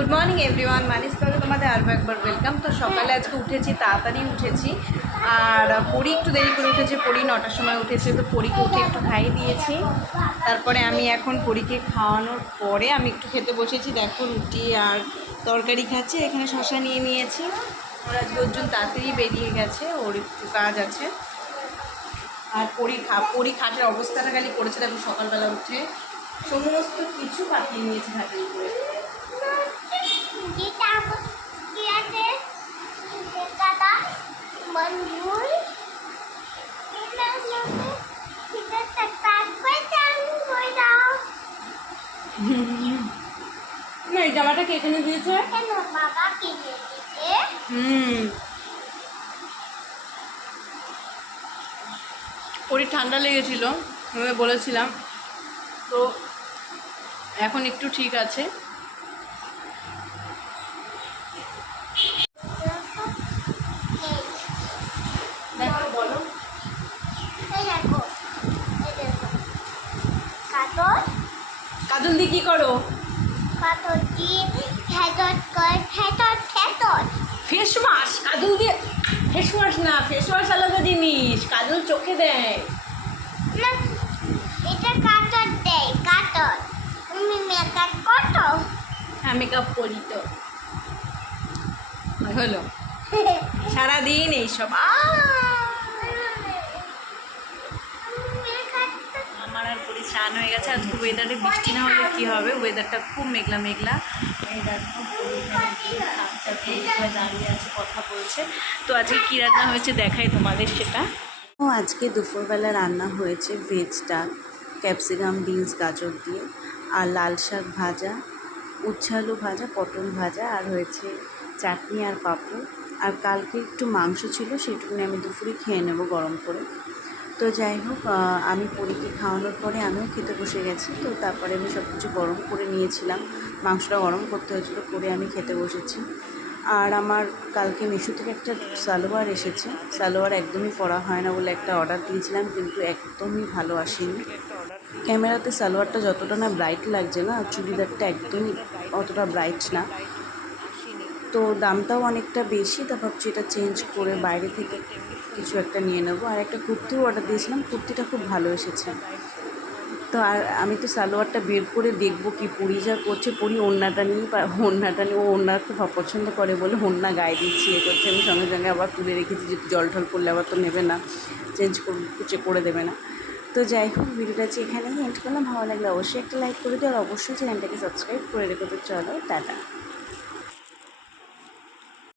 Good morning everyone, মানিস ব্লগে তোমাদের আরও একবার ওয়েলকাম। তো সকালে আজকে উঠেছি, তাড়াতাড়ি উঠেছি, আর পরি একটু দেরি করে উঠেছে। পরি 9টার সময় উঠেছে, তো পরীকে উঠে একটু খাইয়ে দিয়েছি। তারপরে আমি এখন পরীকে খাওয়ানোর পরে আমি একটু খেতে বসেছি। দেখো, রুটি আর তরকারি খাচ্ছি। এখানে শশা নিয়ে নিয়েছি। ওর আজকে অর্জুন তাড়াতাড়ি বেরিয়ে গেছে, ওর একটু কাজ আছে। আর পরি খাটের অবস্থাটা খালি করেছে। দেখো, সকালবেলা উঠে সমস্ত কিছু পাঠিয়ে নিয়েছে খাটের উপরে। না, এই জামাটা কে এখানে দিয়েছে? পরি ঠান্ডা লেগেছিল, আমি বলেছিলাম, তো এখন একটু ঠিক আছে। দেখো, বলো। কাজল দি কি করো? Face wash? কাজল দিয়ে ফেস ওয়াশ না, ফেস ওয়াশ আলাদা জিনিস। কাজল চোখে দেয়। হ্যাঁ, মেকআপ করি তো। হলো সারাদিন এইসব। আমার আর পরি স্নান হয়ে গেছে। আজকে ওয়েদারে বৃষ্টি না হলে কী হবে, ওয়েদারটা খুব মেঘলা মেঘলা। দাঁড়িয়ে আছে, কথা বলছে। তো আজকে কী রান্না হয়েছে দেখাই তোমাদের সেটা। ও আজকে দুপুরবেলা রান্না হয়েছে ভেজ ডাল, ক্যাপসিকাম, বিনস, গাজর দিয়ে, আর লাল শাক ভাজা, উচ্ছে আলু ভাজা, পটল ভাজা, আর হয়েছে চাটনি আর পাঁপড়। আর কালকে একটু মাংস ছিল, সেটুকুনি আমি দুপুরে খেয়ে নেব গরম করে। তো যাই হোক, আমি পরীকে খাওয়ানোর পরে আমিও খেতে বসে গেছি। তো তারপরে আমি সব কিছু গরম করে নিয়েছিলাম, মাংসটা গরম করতে হয়েছিল, করে আমি খেতে বসেছি। আর আমার কালকে মিশো থেকে একটা সালোয়ার এসেছে। সালোয়ার একদমই পরা হয় না বলে একটা অর্ডার দিয়েছিলাম, কিন্তু একদমই ভালো আসেনি। ক্যামেরাতে সালোয়ারটা যতটা না ব্রাইট লাগছে না, চুড়িদারটা একদমই অতটা ব্রাইট না। তো দামটাও অনেকটা বেশি, তা ভাবছি এটা চেঞ্জ করে বাইরে থেকে কিছু একটা নিয়ে নেবো। আর একটা কুর্তিও অর্ডার দিয়েছিলাম, কুর্তিটা খুব ভালো এসেছে। তো আর আমি তো সালোয়ারটা বের করে দেখবো কি পরি যা করছে। পরি ওড়নাটা নিয়ে ও ওড়না খুব অপছন্দ করে বলে ওড়না গায়ে দিচ্ছি এ করছে। আমি সঙ্গে সঙ্গে আবার তুলে রেখেছি, যে জল টল করলে আবার তো নেবে না, চেঞ্জ করে দেবে না। তো যাই হোক, ভিডিওটা এখানেই এন্ড করলাম। ভালো লাগলে অবশ্যই একটা লাইক করে দিও, আর অবশ্যই চ্যানেলটাকে সাবস্ক্রাইব করে রেখো। তো চলো, টাটা।